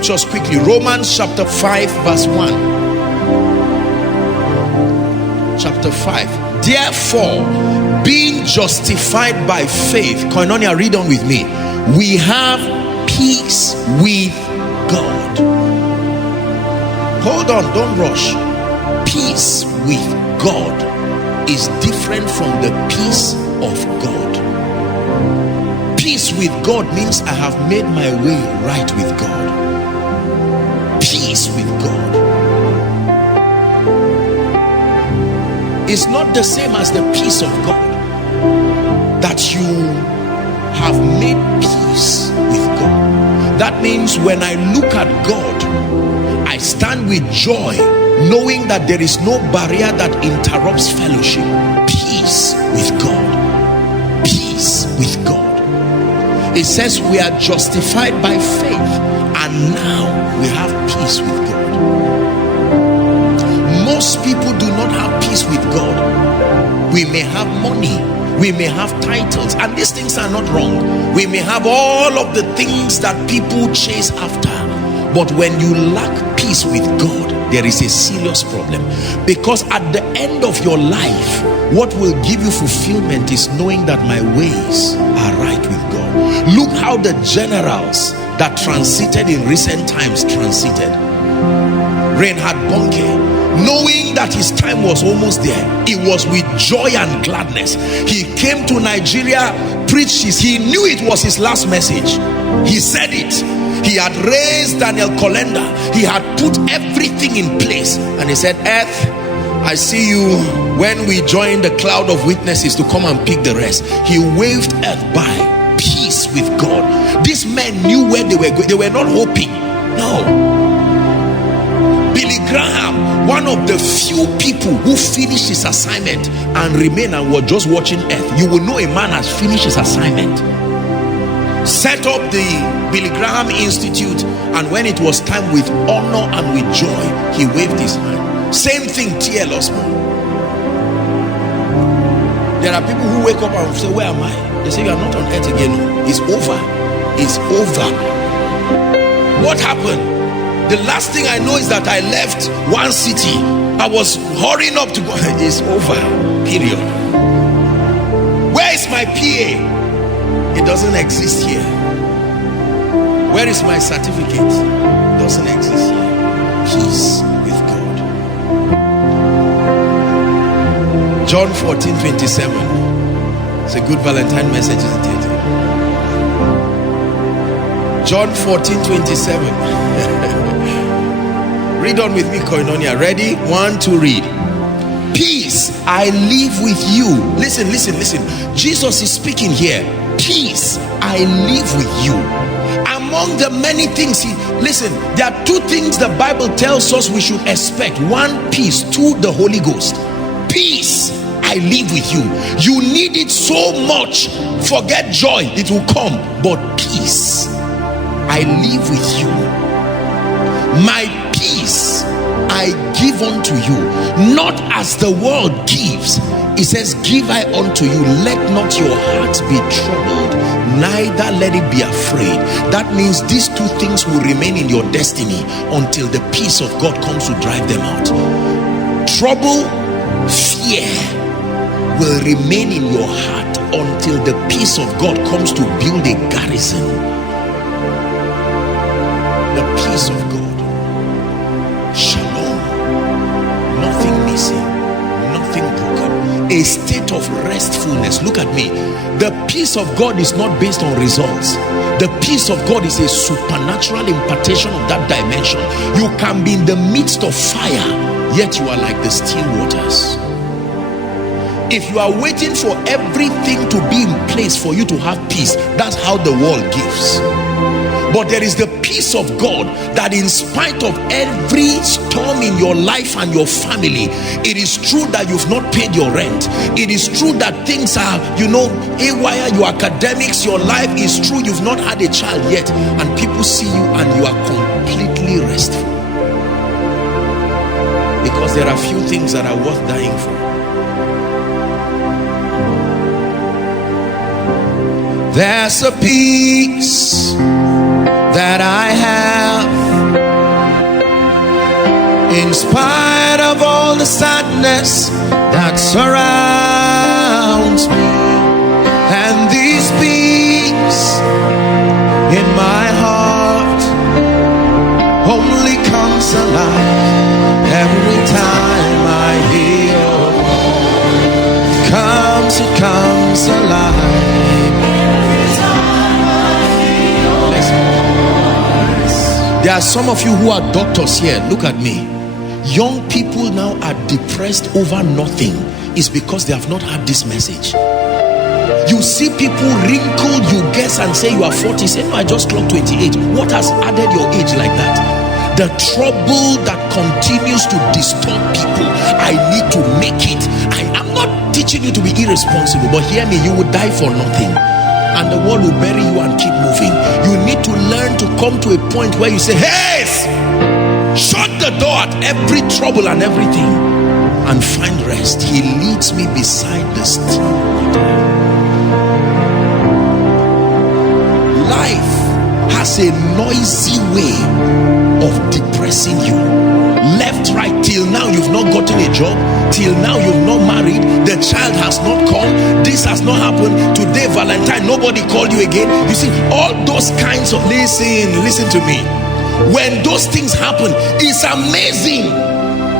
scriptures quickly. Romans chapter 5 verse 1. Chapter 5. Therefore, being justified by faith, Koinonia, read on with me, we have peace with God. Hold on, don't rush. Peace with God is different from the peace of God. Peace with God means I have made my way right with God. Peace with God is not the same as the peace of God, that you have made peace with God. That means when I look at God, I stand with joy, knowing that there is no barrier that interrupts fellowship. Peace with God. Peace with God. It says we are justified by faith, and now we have peace with God. Most people do not have peace with God. We may have money, we may have titles, and these things are not wrong. We may have all of the things that people chase after, but when you lack peace with God, there is a serious problem. Because at the end of your life, what will give you fulfillment is knowing that my ways are right with God. Look how the generals that transited in recent times transited. Reinhard Bonnke, knowing that his time was almost there, it was with joy and gladness. He came to Nigeria, preached he knew it was his last message. He said it. He had raised Daniel Kolenda. He had put everything in place, and he said, Earth, I see you when we join the cloud of witnesses to come and pick the rest. He waved Earth by. Peace with God. These men knew where they were going. They were not hoping. No. Billy Graham, one of the few people who finished his assignment and remained and were just watching Earth. You will know a man has finished his assignment. Set up the Billy Graham Institute, and when it was time, with honor and with joy, he waved his hand. Same thing, T.L. Osborne. There are people who wake up and say, where am I? They say, you are not on earth again. It's over. It's over. What happened? The last thing I know is that I left one city. I was hurrying up to go. It's over. Period. Where is my PA? It doesn't exist here. Where is my certificate? It doesn't exist here. Peace with God. John 14:27. It's a good Valentine message, isn't it? John 14:27. Read on with me, Koinonia. Ready? 1, 2, read. Peace I live with you. Listen, listen, listen. Jesus is speaking here. Peace I live with you. Among the many things, listen, there are two things the Bible tells us we should expect. 1, peace. 2, the Holy Ghost. Peace I live with you. You need it so much. Forget joy, it will come. But peace I live with you. My peace I give unto you, not as the world gives. It says, give I unto you. Let not your heart be troubled, neither let it be afraid. That means these two things will remain in your destiny until the peace of God comes to drive them out. Trouble, fear will remain in your heart until the peace of God comes to build a garrison. The peace of God. Shalom. Nothing missing, nothing broken. A state of restfulness. Look at me. The peace of God is not based on results. The peace of God is a supernatural impartation of that dimension. You can be in the midst of fire, yet you are like the still waters. If you are waiting for everything to be in place for you to have peace, that's how the world gives. But there is the peace of God that in spite of every storm in your life and your family, it is true that you've not paid your rent. It is true that things are, haywire, your academics, your life is true. You've not had a child yet, and people see you and you are completely restful. Because there are few things that are worth dying for. There's a peace that I have In spite of all the sadness that surrounds me, and this peace in my heart only comes alive every time I hear your voice. It comes alive every time I hear your voice. There are some of you who are doctors here. Look at me. Young people now are depressed over nothing. It's because they have not had this message. You see people wrinkled, you guess and say you are 40. Say, no, I just clocked 28. What has added your age like that? The trouble that continues to disturb people. I need to make it. I'm not teaching you to be irresponsible, but hear me, you will die for nothing. And the world will bury you and keep moving. You need to learn to come to a point where you say, hey, shut the door at every trouble and everything and find rest. He leads me beside the still water. Life has a noisy way of depressing you. Left, right, till now you've not gotten a job, till now you've not married, the child has not come, this has not happened, today Valentine, nobody called you again. You see, all those kinds of, listen to me, when those things happen, it's amazing.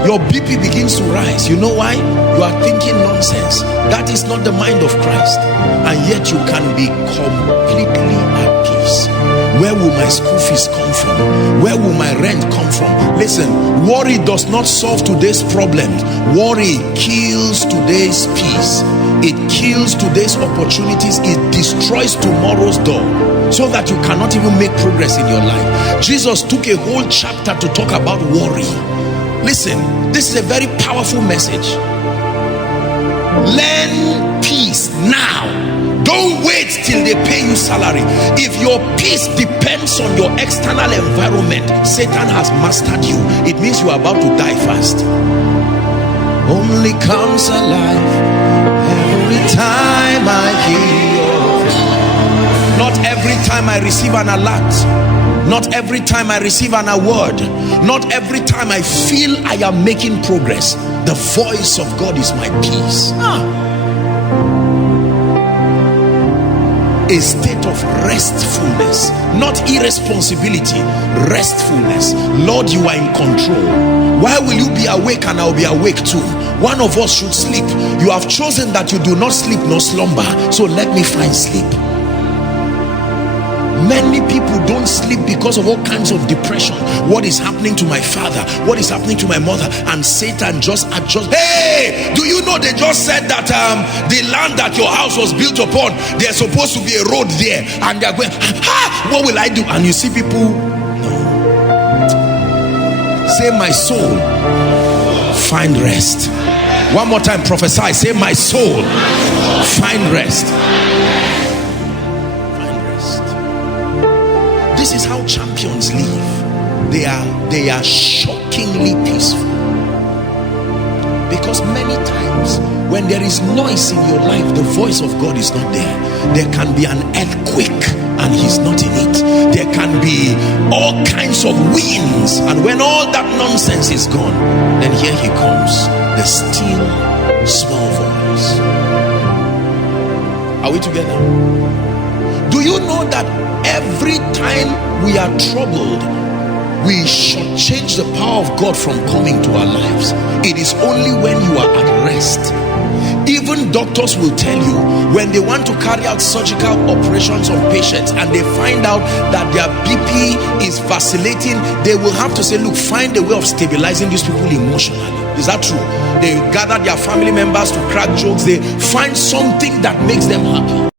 Your BP begins to rise. You know why? You are thinking nonsense. That is not the mind of Christ. And yet you can be completely at peace. Where will my school fees come from? Where will my rent come from? Listen, worry does not solve today's problems. Worry kills today's peace. It kills today's opportunities. It destroys tomorrow's door, so that you cannot even make progress in your life. Jesus took a whole chapter to talk about worry. Listen, this is a very powerful message. Learn peace now. Don't wait till they pay you salary. If your peace depends on your external environment, Satan has mastered you. It means you are about to die fast. Only comes alive every time I hear your voice. Not every time I receive an alert. Not every time I receive an award. Not every time I feel I am making progress. The voice of God is my peace. A state of restfulness, not irresponsibility, restfulness. Lord, you are in control. Why will you be awake and I'll be awake too? One of us should sleep. You have chosen that you do not sleep nor slumber, so let me find sleep. Many people don't sleep because of all kinds of depression. What is happening to my father? What is happening to my mother? And Satan just adjusts. Hey, do you know they just said that the land that your house was built upon, there's supposed to be a road there, and they're going, what will I do? And you see people, no. Say, my soul, find rest. One more time, prophesy. Say, my soul, find rest. This is how champions live. They are shockingly peaceful. Because many times when there is noise in your life, the voice of God is not there. There can be an earthquake and he's not in it. There can be all kinds of winds, and when all that nonsense is gone, then here he comes, the still small voice. Are we together? Do you know that every time we are troubled, we should change the power of God from coming to our lives? It is only when you are at rest. Even doctors will tell you, when they want to carry out surgical operations on patients and they find out that their BP is vacillating, they will have to say, look, find a way of stabilizing these people emotionally. Is that true? They gather their family members to crack jokes. They find something that makes them happy.